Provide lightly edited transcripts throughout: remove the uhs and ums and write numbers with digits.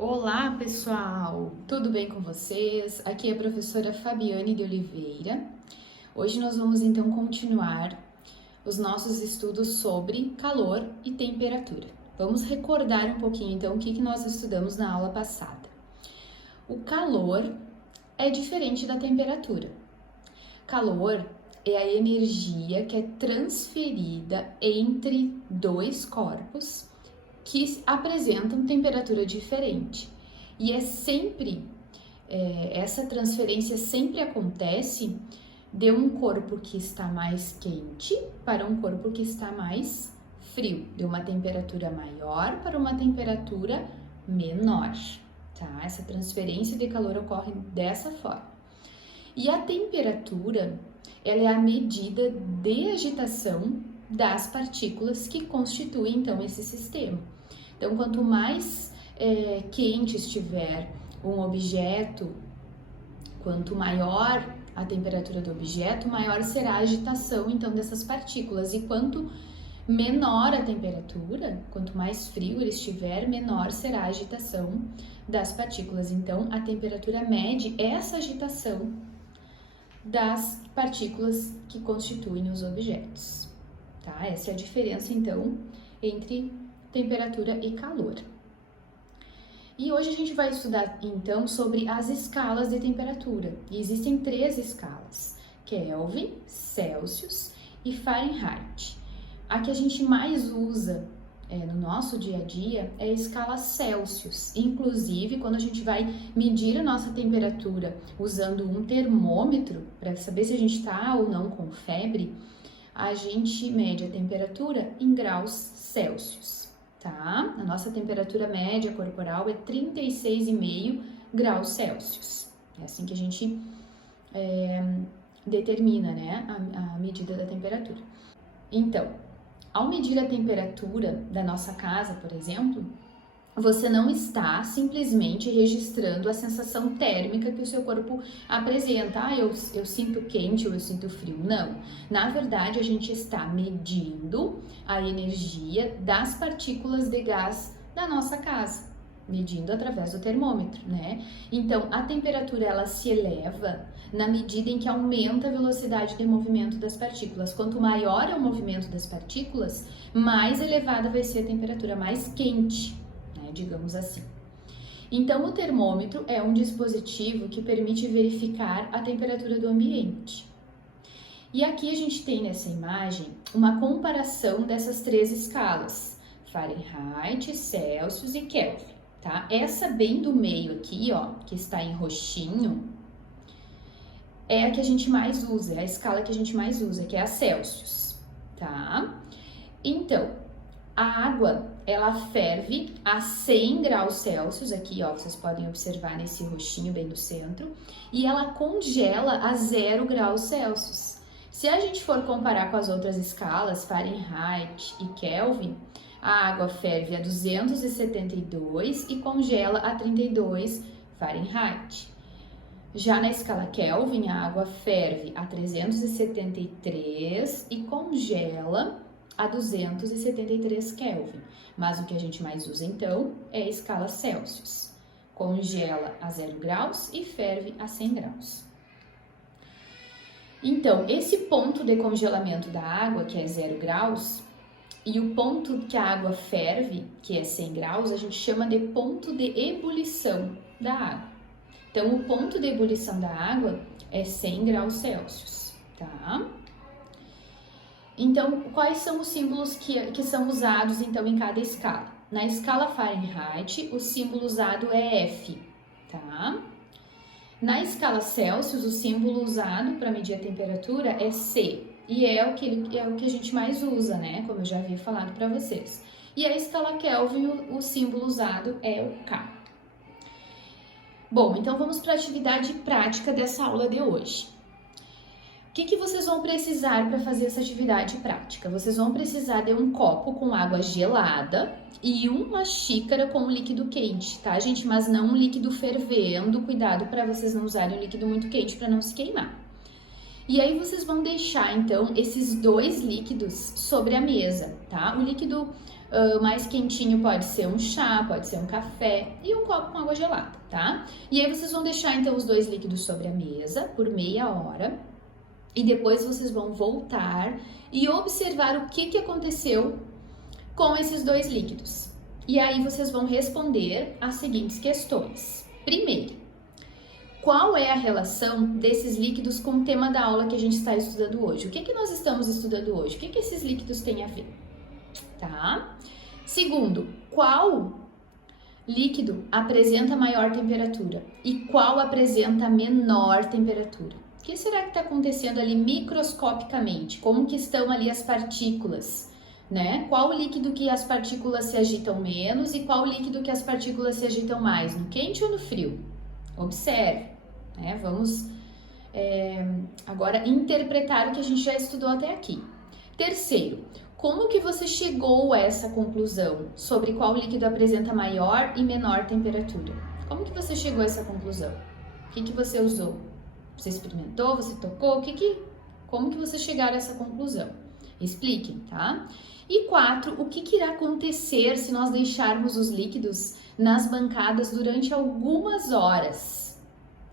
Olá, pessoal! Tudo bem com vocês? Aqui é a professora Fabiane de Oliveira. Hoje nós vamos então continuar os nossos estudos sobre calor e temperatura. Vamos recordar um pouquinho então o que nós estudamos na aula passada. O calor é diferente da temperatura. Calor é a energia que é transferida entre dois corpos que apresentam temperatura diferente. E essa transferência sempre acontece de um corpo que está mais quente para um corpo que está mais frio, de uma temperatura maior para uma temperatura menor, tá? Essa transferência de calor ocorre dessa forma. E a temperatura, ela é a medida de agitação das partículas que constituem então esse sistema. Então, quanto mais quente estiver um objeto, quanto maior a temperatura do objeto, maior será a agitação então dessas partículas. E quanto menor a temperatura, quanto mais frio ele estiver, menor será a agitação das partículas. Então, a temperatura mede essa agitação das partículas que constituem os objetos, tá? Essa é a diferença então entre temperatura e calor. E hoje a gente vai estudar então sobre as escalas de temperatura. E existem 3 escalas: Kelvin, Celsius e Fahrenheit. A que a gente mais usa no nosso dia a dia é a escala Celsius. Inclusive, quando a gente vai medir a nossa temperatura usando um termômetro para saber se a gente está ou não com febre, a gente mede a temperatura em graus Celsius. Tá? A nossa temperatura média corporal é 36,5 graus Celsius. É assim que a gente determina, né, a medida da temperatura. Então, ao medir a temperatura da nossa casa, por exemplo, você não está simplesmente registrando a sensação térmica que o seu corpo apresenta. Eu sinto quente ou eu sinto frio. Não. Na verdade, a gente está medindo a energia das partículas de gás da nossa casa, medindo através do termômetro, né? Então, a temperatura, ela se eleva na medida em que aumenta a velocidade de movimento das partículas. Quanto maior é o movimento das partículas, mais elevada vai ser a temperatura, mais quente, digamos assim. Então, o termômetro é um dispositivo que permite verificar a temperatura do ambiente. E aqui a gente tem nessa imagem uma comparação dessas 3 escalas: Fahrenheit, Celsius e Kelvin, tá? Essa bem do meio aqui, ó, que está em roxinho, é a que a gente mais usa, é a escala que a gente mais usa, que é a Celsius, tá? Então, a água, ela ferve a 100 graus Celsius, aqui ó, vocês podem observar nesse roxinho bem do centro, e ela congela a 0 graus Celsius. Se a gente for comparar com as outras escalas, Fahrenheit e Kelvin, a água ferve a 272 e congela a 32 Fahrenheit. Já na escala Kelvin, a água ferve a 373 e congela a 273 Kelvin, mas o que a gente mais usa então é a escala Celsius. Congela a 0 graus e ferve a 100 graus. Então, esse ponto de congelamento da água, que é 0 graus, e o ponto que a água ferve, que é 100 graus, a gente chama de ponto de ebulição da água. Então, o ponto de ebulição da água é 100 graus Celsius, tá? Então, quais são os símbolos que são usados, então, em cada escala? Na escala Fahrenheit, o símbolo usado é F, tá? Na escala Celsius, o símbolo usado para medir a temperatura é C, e é o que a gente mais usa, né? Como eu já havia falado para vocês. E a escala Kelvin, o símbolo usado é o K. Bom, então vamos para a atividade prática dessa aula de hoje. O que vocês vão precisar para fazer essa atividade prática? Vocês vão precisar de um copo com água gelada e uma xícara com um líquido quente, tá, gente? Mas não um líquido fervendo, cuidado para vocês não usarem um líquido muito quente para não se queimar. E aí vocês vão deixar, então, esses 2 líquidos sobre a mesa, tá? O líquido mais quentinho pode ser um chá, pode ser um café e um copo com água gelada, tá? E aí vocês vão deixar então os dois líquidos sobre a mesa por meia hora e depois vocês vão voltar e observar o que aconteceu com esses dois líquidos. E aí vocês vão responder as seguintes questões. Primeiro, qual é a relação desses líquidos com o tema da aula que a gente está estudando hoje? O que nós estamos estudando hoje? O que esses líquidos têm a ver? Tá? Segundo, qual líquido apresenta maior temperatura e qual apresenta menor temperatura? O que será que está acontecendo ali microscopicamente? Como que estão ali as partículas, né? Qual líquido que as partículas se agitam menos e qual líquido que as partículas se agitam mais, no quente ou no frio? Observe, né? Vamos agora interpretar o que a gente já estudou até aqui. Terceiro, como que você chegou a essa conclusão sobre qual líquido apresenta maior e menor temperatura? Como que você chegou a essa conclusão? O que você usou? Você experimentou? Você tocou? Como que você chegaram a essa conclusão? Explique, tá? E 4, o que irá acontecer se nós deixarmos os líquidos nas bancadas durante algumas horas?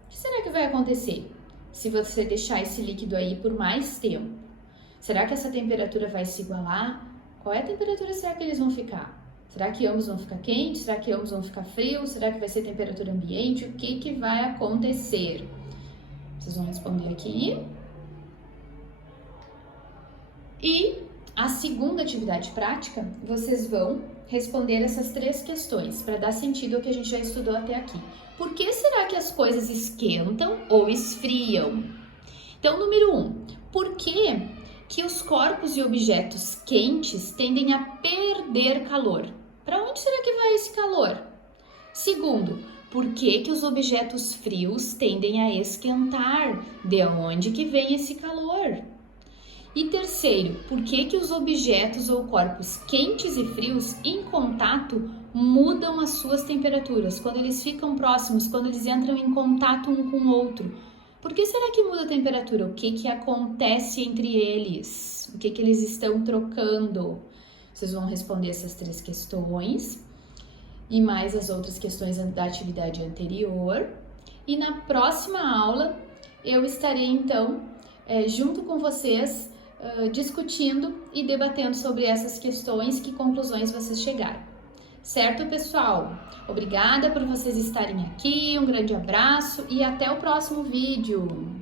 O que será que vai acontecer se você deixar esse líquido aí por mais tempo? Será que essa temperatura vai se igualar? Qual é a temperatura será que eles vão ficar? Será que ambos vão ficar quentes? Será que ambos vão ficar frios? Será que vai ser temperatura ambiente? O que vai acontecer? Vocês vão responder aqui. E a segunda atividade prática, vocês vão responder essas 3 questões para dar sentido ao que a gente já estudou até aqui. Por que será que as coisas esquentam ou esfriam? Então, número 1, por que os corpos e objetos quentes tendem a perder calor? Para onde será que vai esse calor? Segundo, por que os objetos frios tendem a esquentar? De onde que vem esse calor? E terceiro, por que os objetos ou corpos quentes e frios em contato mudam as suas temperaturas? Quando eles ficam próximos, quando eles entram em contato um com o outro. Por que será que muda a temperatura? O que acontece entre eles? O que eles estão trocando? Vocês vão responder essas 3 questões e mais as outras questões da atividade anterior. E na próxima aula eu estarei então junto com vocês discutindo e debatendo sobre essas questões, que conclusões vocês chegaram. Certo, pessoal? Obrigada por vocês estarem aqui, um grande abraço e até o próximo vídeo!